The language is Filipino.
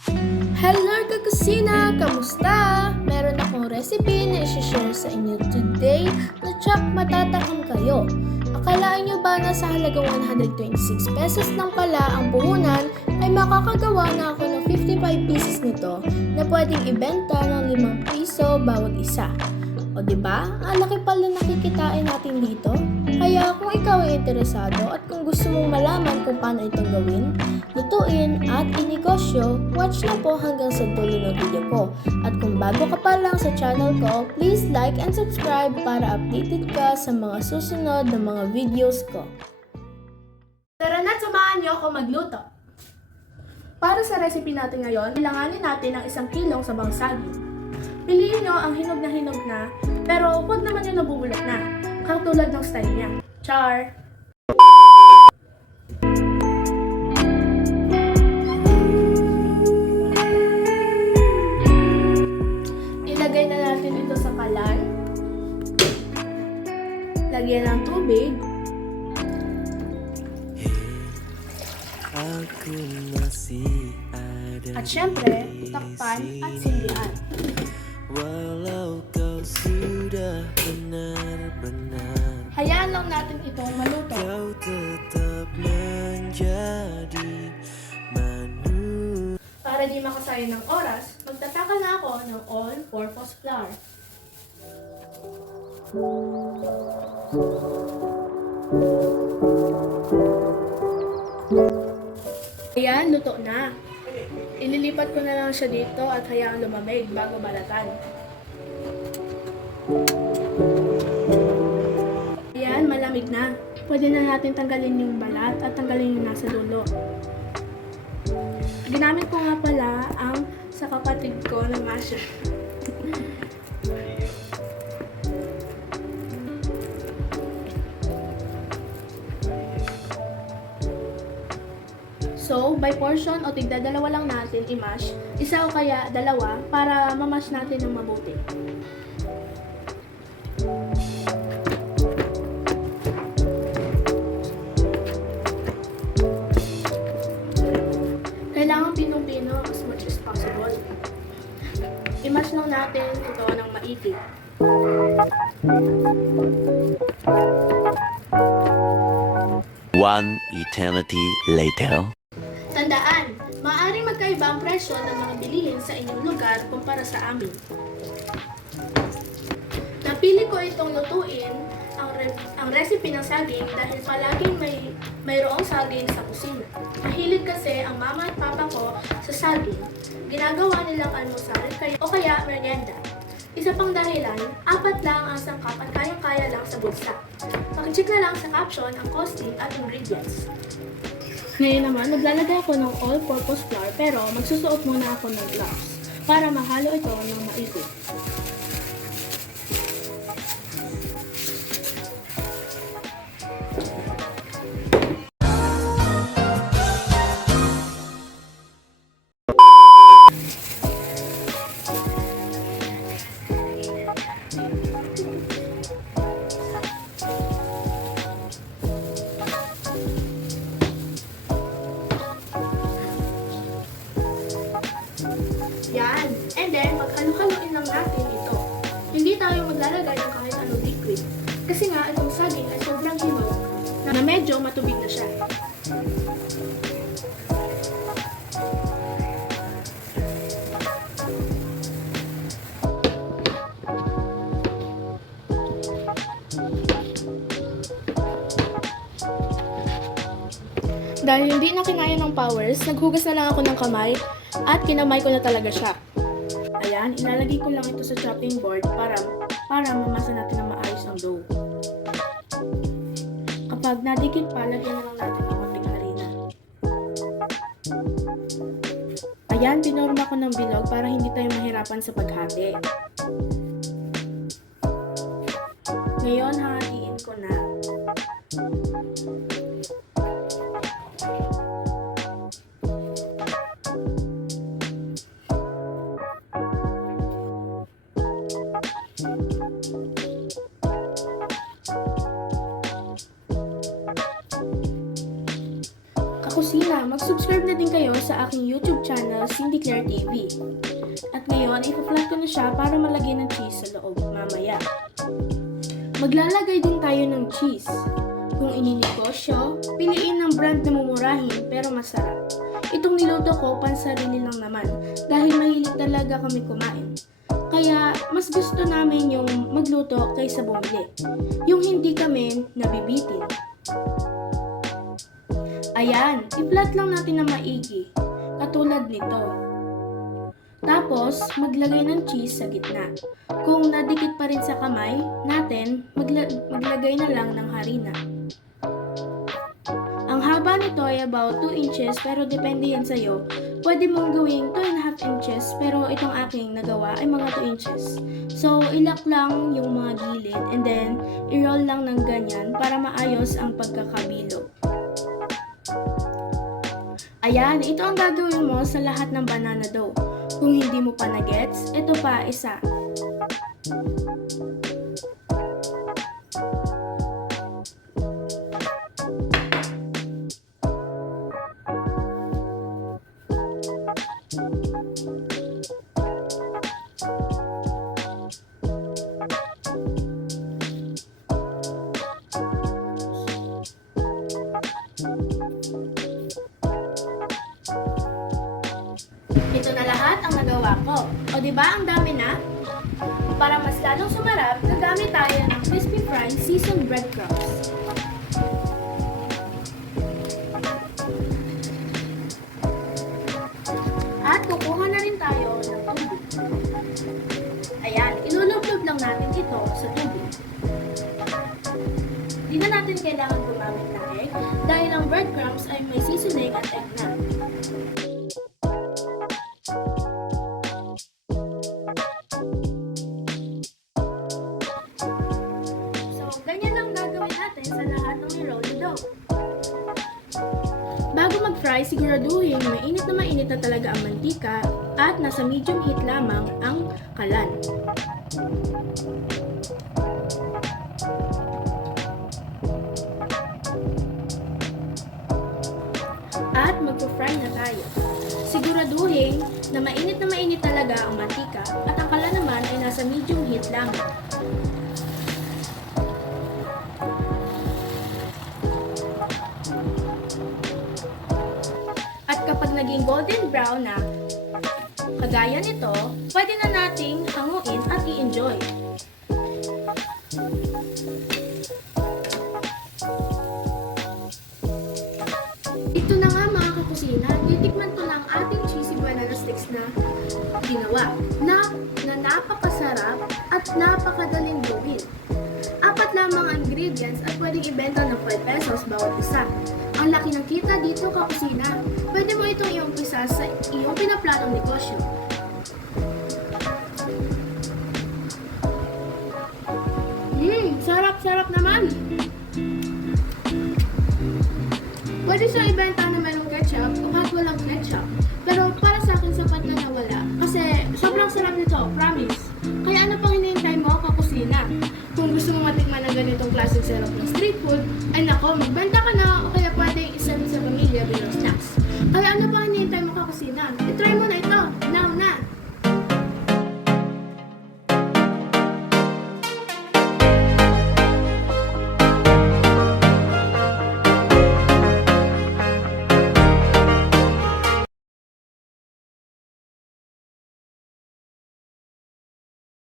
Hello kakusina! Kamusta? Meron akong recipe na i-share sa inyo today na tsak matatakam kayo. Akalaan nyo ba na sa halagang 126 pesos lang pala ang puhunan ay makakagawa na ako ng 55 pieces nito na pwedeng ibenta ng 5 piso bawat isa. O diba? Ang laki pala nakikitain natin dito. Kaya kung ikaw ay interesado at kung gusto mong malaman kung paano itong gawin, lutuin at inegosyo, watch na po hanggang sa dulo ng video ko. At kung bago ka pa lang sa channel ko, please like and subscribe para updated ka sa mga susunod na mga videos ko. Tara na, samahan niyo ako magluto. Para sa recipe natin ngayon, kailanganin natin ng 1 kilong sabang saging. Piliin nyo ang hinog na, pero huwag naman yung nabubulok na, katulad ng style niya. Char! Ilagay na natin ito sa kalan. Lagyan ng tubig. At syempre, takpan at sindihan. Walau kau sudah benar-benar, Hayaan lang natin itong maluto. kau tetap menjadi manusia. Para di makasayang ng oras, magtataka na ako ng all-purpose flour. Ayan, luto na. Ililipat ko na lang siya dito at hayaang lumamig bago balatan. Ayan, malamig na. Pwede na natin tanggalin yung balat at tanggalin yung nasa dulo. Ginamit ko nga pala ang sa kapatid ko na masher. So, by portion o tigda-dalawa lang natin i-mash, isa o kaya dalawa para mamash natin ng mabuti. Kailangan pinong-pino as much as possible. I-mash lang natin ito ng maigi. One eternity later. Tandaan, maaaring magkaiba ang presyo ng mga bilihin sa inyong lugar kumpara sa amin. Napili ko itong lutuin ang recipe ng saging dahil palaging mayroong saging sa kusina. Mahilig kasi ang mama at papa ko sa saging. Ginagawa nilang almusal o kaya merienda. Isa pang dahilan, 4 lang ang sangkap at kayang-kaya lang sa bulsa. Pakicheck na lang sa caption ang costing at ingredients. Ngayon naman, maglalagay ako ng all-purpose flour pero magsusuot muna ako ng gloves para mahalo ito ng maigi. Yan. And then, maghalo-haloin lang natin ito. Hindi tayo maglalagay ng kahit anong liquid. Kasi nga, itong saging ay sobrang hinog na medyo matubig na siya. Dahil hindi na kinaya ng powers, naghugas na lang ako ng kamay at kinamay ko na talaga siya. Ayan, ilalagay ko lang ito sa chopping board para mamasa natin na maayos ang dough. Kapag nadikit pa, lagyan na lang natin ng konting harina. Ayan, pinorma ko ng bilog para hindi tayo mahirapan sa paghati. Ngayon, hahatiin ko na. Kakusina, mag-subscribe na din kayo sa aking YouTube channel, Cindy Claire TV. At ngayon, ipa-flat ko na siya para malagyan ng cheese sa loob mamaya. Maglalagay din tayo ng cheese. Kung ininegosyo, piliin ng brand na mumurahin pero masarap. Itong niluto ko pansarili lang naman dahil mahilig talaga kami kumain. Kaya mas gusto namin yung magluto kaysa bumili. Yung hindi kami nabibitin. Ayan, i-flat lang natin na maigi. Katulad nito. Tapos, maglagay ng cheese sa gitna. Kung nadikit pa rin sa kamay natin, maglagay na lang ng harina. Ang haba nito ay about 2 inches pero depende yan sa'yo. Pwede mong gawing 2.5 inches pero itong aking nagawa ay mga 2 inches. So, ilak lang yung mga gilid and then i-roll lang ng ganyan para maayos ang pagkakabilog. Ayan, ito ang gagawin mo sa lahat ng banana dough. Kung hindi mo pa na-gets, ito pa isa. Ito na lahat ang nagawa ko. O diba ang dami na? Para mas lalong sumarap, gagamit tayo ng crispy fried seasoned breadcrumbs. At kukuha na rin tayo ng tubig. Ayan, ilulublob lang natin ito sa tubig. Di na natin kailangan gumamit ng egg dahil ang breadcrumbs ay may seasoning at egg na. Ganyan ang gagawin natin sa lahat ng niroll dough. Bago mag-fry, siguraduhin mainit na talaga ang mantika at nasa medium heat lamang ang kalan. At mag-fry na tayo. Siguraduhin na mainit talaga ang mantika at ang kalan naman ay nasa medium heat lamang. Kapag naging golden brown na, kagaya nito, pwede na nating hanguin at i-enjoy. Ito na nga mga kakusina, titikman ko na ang ating cheesy banana sticks na ginawa, na napakasarap at napakadaling gawin. 4 lamang ang ingredients at pwedeng ibenta ng 5 pesos bawat isa. Ang laki ng kita dito, kakusina. Pwede mo itong iumpisa sa iyong pinaplanong negosyo. Sarap naman! Pwede siyang ibenta na mayroong ketchup o kahit walang ketchup. Pero para sa akin, sapat na nawala. Kasi sobrang sarap nito, promise. Kaya ano pang hinihintay mo, kakusina? Kung gusto mo matikman ng ganitong klaseng sarap ng street food, ay nako, magbenta ka na o kaya pwedeng isa sa pamilya bilang snacks. Kaya ano pang hinihintay mo, kakusina?